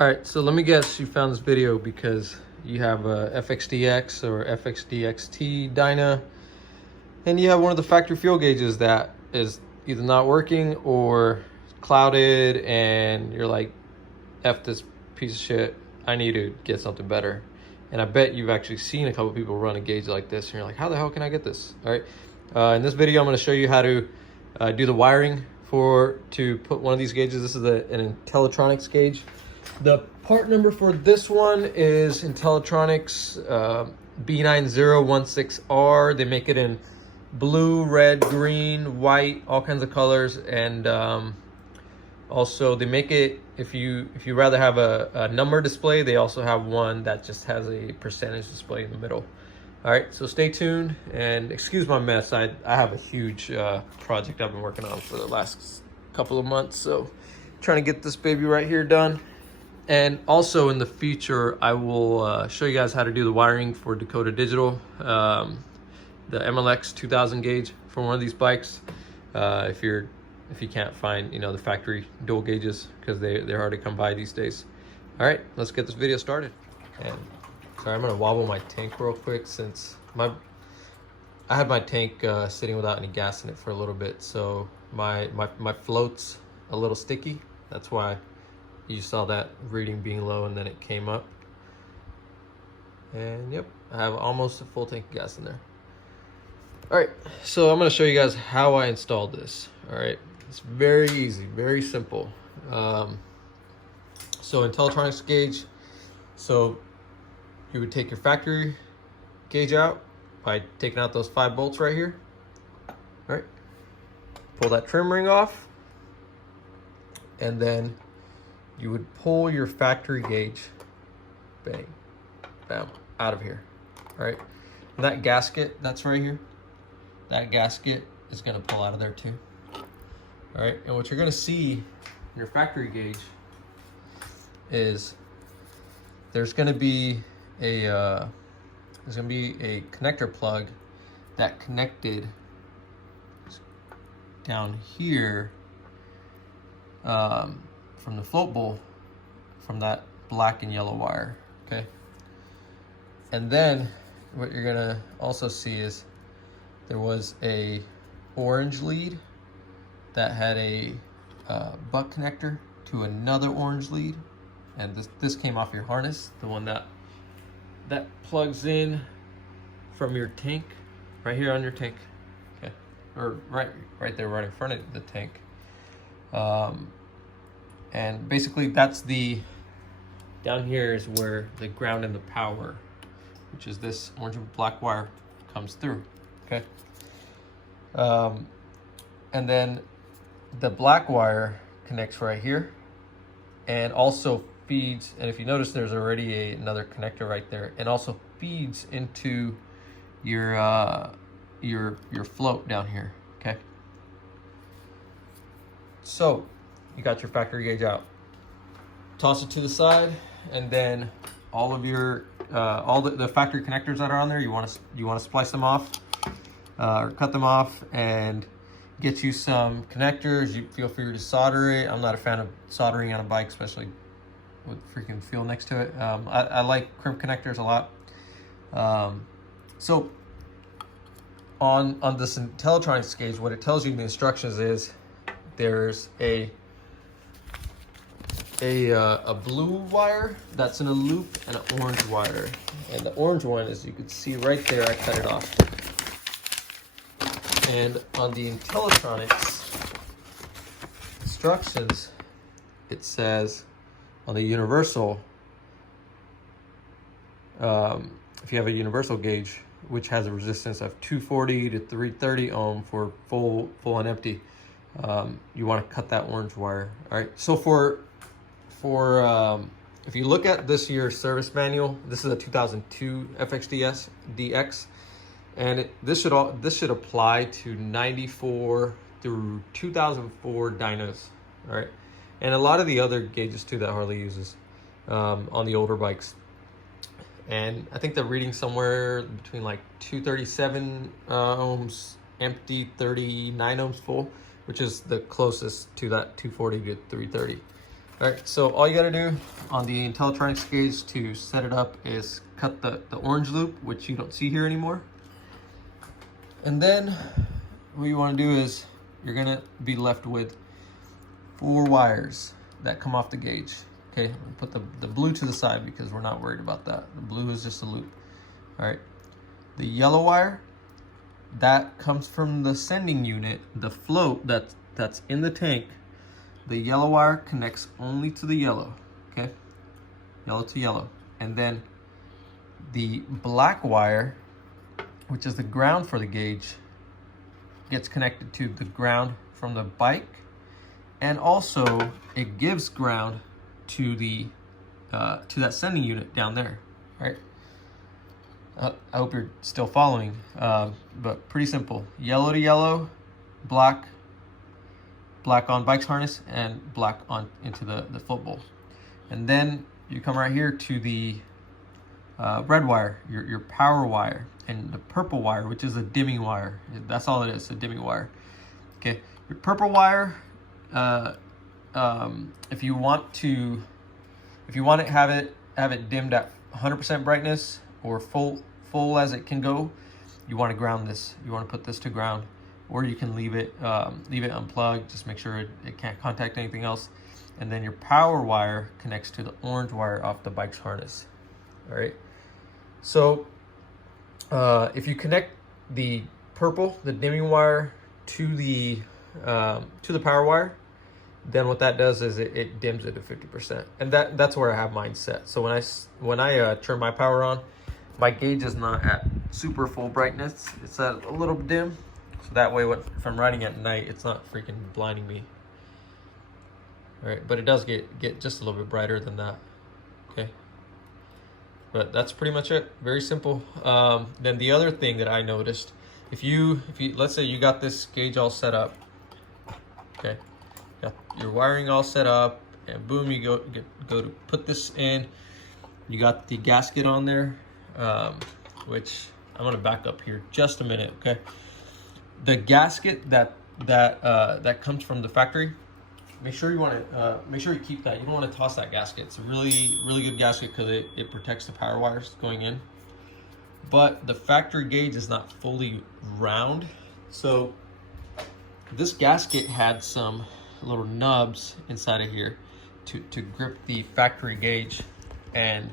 All right, so let me guess you found this video because you have a FXDX or FXDXT Dyna, and you have one of the factory fuel gauges that is either not working or clouded, and you're like, F this piece of shit, I need to get something better. And I bet you've actually seen a couple people run a gauge like this, and you're like, how the hell can I get this? All right, in this video, I'm gonna show you how to do the wiring to put one of these gauges. This is an Intellitronics gauge. The part number for this one is Intellitronics B9016R. They make it in blue, red, green, white, all kinds of colors, and also they make it, if you rather have a number display, they also have one that just has a percentage display in the middle. All right, so stay tuned and excuse my mess. I have a huge project I've been working on for the last couple of months, so trying to get this baby right here done. And also in the future, I will show you guys how to do the wiring for Dakota Digital, the MLX 2000 gauge for one of these bikes. If you can't find, the factory dual gauges, because they're hard to come by these days. All right, let's get this video started. And sorry, I'm gonna wobble my tank real quick since I had my tank sitting without any gas in it for a little bit, so my float's a little sticky. That's why you saw that reading being low and then it came up. And yep, I have almost a full tank of gas in there. All right, so I'm gonna show you guys how I installed this. All right, it's very easy, very simple. So Intellitronics gauge, so you would take your factory gauge out by taking out those 5 bolts right here. All right, pull that trim ring off, and then you would pull your factory gauge, bang, bam, out of here. All right, and that gasket that's right here, that gasket is gonna pull out of there too. All right, and what you're gonna see in your factory gauge is there's gonna be a connector plug that connected down here from the float bowl, from that black and yellow wire, okay? And then what you're gonna also see is there was a orange lead that had a butt connector to another orange lead, and this came off your harness, the one that plugs in from your tank, right here on your tank, okay, or right there, right in front of the tank. And basically that's down here is where the ground and the power, which is this orange and black wire, comes through, okay? And then the black wire connects right here and also feeds, and if you notice there's already another connector right there, and also feeds into your float down here, okay? So you got your factory gauge out, toss it to the side, and then all of your all the factory connectors that are on there, you want to splice them off or cut them off, and get you some connectors. You feel free to solder it. I'm not a fan of soldering on a bike, especially with freaking fuel next to it. I like crimp connectors a lot. So on this Intellitronics gauge, what it tells you in the instructions is there's a blue wire that's in a loop and an orange wire, and the orange one, as you can see right there, I cut it off. And on the Intellitronics instructions, it says on the universal, if you have a universal gauge which has a resistance of 240 to 330 ohm for full and empty, you want to cut that orange wire. All right, so for if you look at this year's service manual, this is a 2002 FXDX, and this should apply to 94 through 2004 dynos. All right, and a lot of the other gauges too that Harley uses on the older bikes. And I think they're reading somewhere between like 237 ohms empty, 39 ohms full, which is the closest to that 240 to 330. All right, so all you gotta do on the Intellitronics gauge to set it up is cut the orange loop, which you don't see here anymore. And then what you wanna do is you're gonna be left with 4 wires that come off the gauge. Okay, put the blue to the side because we're not worried about that. The blue is just a loop. All right, the yellow wire, that comes from the sending unit, the float that's in the tank. The yellow wire connects only to the yellow, okay? Yellow to yellow. And then the black wire, which is the ground for the gauge, gets connected to the ground from the bike. And also it gives ground to the to that sending unit down there, right? I hope you're still following, but pretty simple. Yellow to yellow, black on bike's harness, and black on into the football. And then you come right here to the red wire, your power wire, and the purple wire, which is a dimming wire. That's all it is, a dimming wire. Okay, your purple wire, if you want to have it dimmed at 100% brightness or full as it can go, you want to ground this. You want to put this to ground, or you can leave it unplugged. Just make sure it can't contact anything else. And then your power wire connects to the orange wire off the bike's harness. All right. So if you connect the purple, the dimming wire, to the power wire, then what that does is it dims it to 50%, and that's where I have mine set. So when I turn my power on, my gauge is not at super full brightness. It's at a little dim, so that way if I'm riding at night, it's not freaking blinding me. All right, but it does get just a little bit brighter than that. Okay, but that's pretty much it. Very simple. Then the other thing that I noticed, if you let's say you got this gauge all set up, okay, got your wiring all set up, and boom, you go to put this in. You got the gasket on there, which I'm gonna back up here just a minute, okay? The gasket that comes from the factory, make sure you keep that. You don't want to toss that gasket. It's a really good gasket because it protects the power wires going in. But the factory gauge is not fully round, so this gasket had some little nubs inside of here to grip the factory gauge, and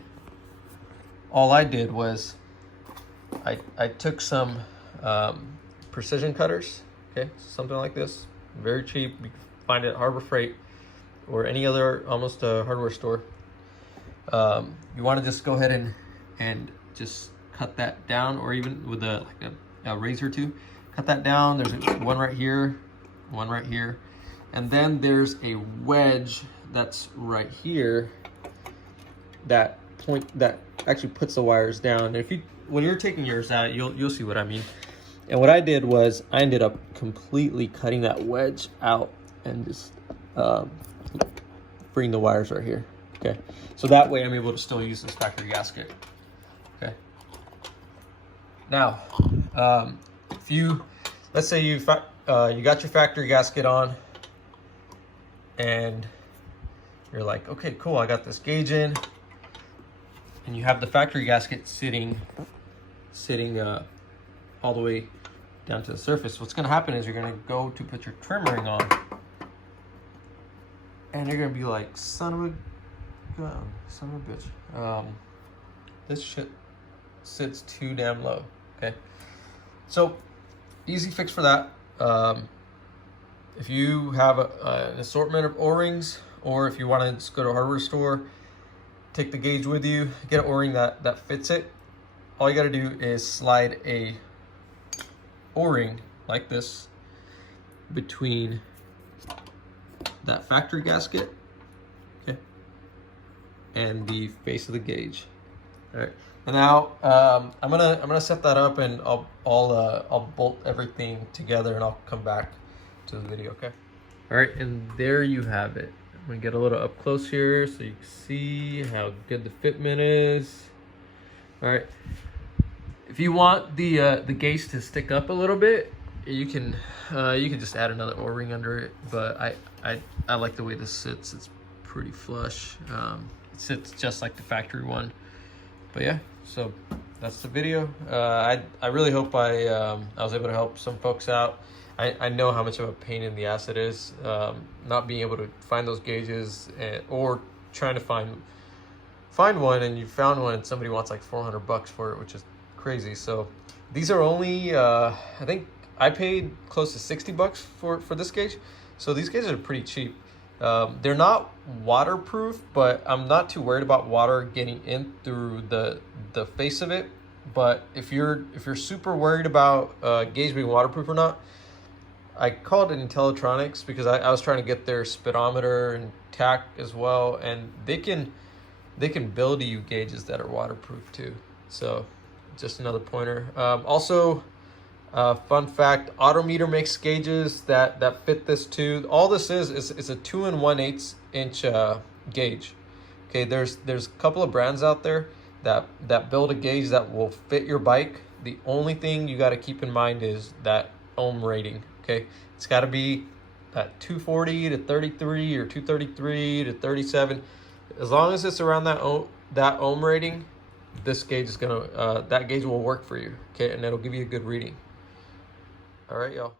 all I did was I took some precision cutters, okay, something like this, very cheap. You can find it at Harbor Freight or any other almost hardware store. You want to just go ahead and just cut that down, or even with a razor too, cut that down. There's one right here, and then there's a wedge that's right here that actually puts the wires down. And when you're taking yours out, you'll see what I mean. And what I did was I ended up completely cutting that wedge out and just freeing the wires right here. Okay, so that way I'm able to still use this factory gasket. Okay. Now, let's say you got your factory gasket on, and you're like, okay, cool, I got this gauge in, and you have the factory gasket sitting all the way down to the surface. What's gonna happen is you're gonna go to put your trim ring on, and you're gonna be like, son of a bitch, this shit sits too damn low. Okay, so easy fix for that. If you have an assortment of O-rings, or if you want to just go to a hardware store, take the gauge with you, get an O-ring that fits it. All you got to do is slide a O-ring like this between that factory gasket, okay, and the face of the gauge. All right. And now I'm gonna set that up, and I'll bolt everything together, and I'll come back to the video. Okay. All right, and there you have it. I'm gonna get a little up close here so you can see how good the fitment is. All right. If you want the gauge to stick up a little bit, you can just add another O-ring under it. But I like the way this sits. It's pretty flush. It sits just like the factory one. But yeah, so that's the video. I really hope I was able to help some folks out. I know how much of a pain in the ass it is, not being able to find those gauges, or trying to find one and you found one and somebody wants like 400 bucks for it, which is crazy. So these are only I think I paid close to 60 bucks for this gauge. So these gauges are pretty cheap. They're not waterproof, but I'm not too worried about water getting in through the face of it. But if you're super worried about gauge being waterproof or not, I called it Intellitronics because I was trying to get their speedometer and tach as well, and they can build you gauges that are waterproof too. So just another pointer. Also, fun fact, Autometer makes gauges that fit this too. All this is a 2 1/8 inch gauge. Okay, there's a couple of brands out there that build a gauge that will fit your bike. The only thing you got to keep in mind is that ohm rating. Okay, it's got to be at 240 to 33 or 233 to 37. As long as it's around that ohm rating, this gauge is gonna that gauge will work for you. Okay, and it'll give you a good reading. All right, y'all.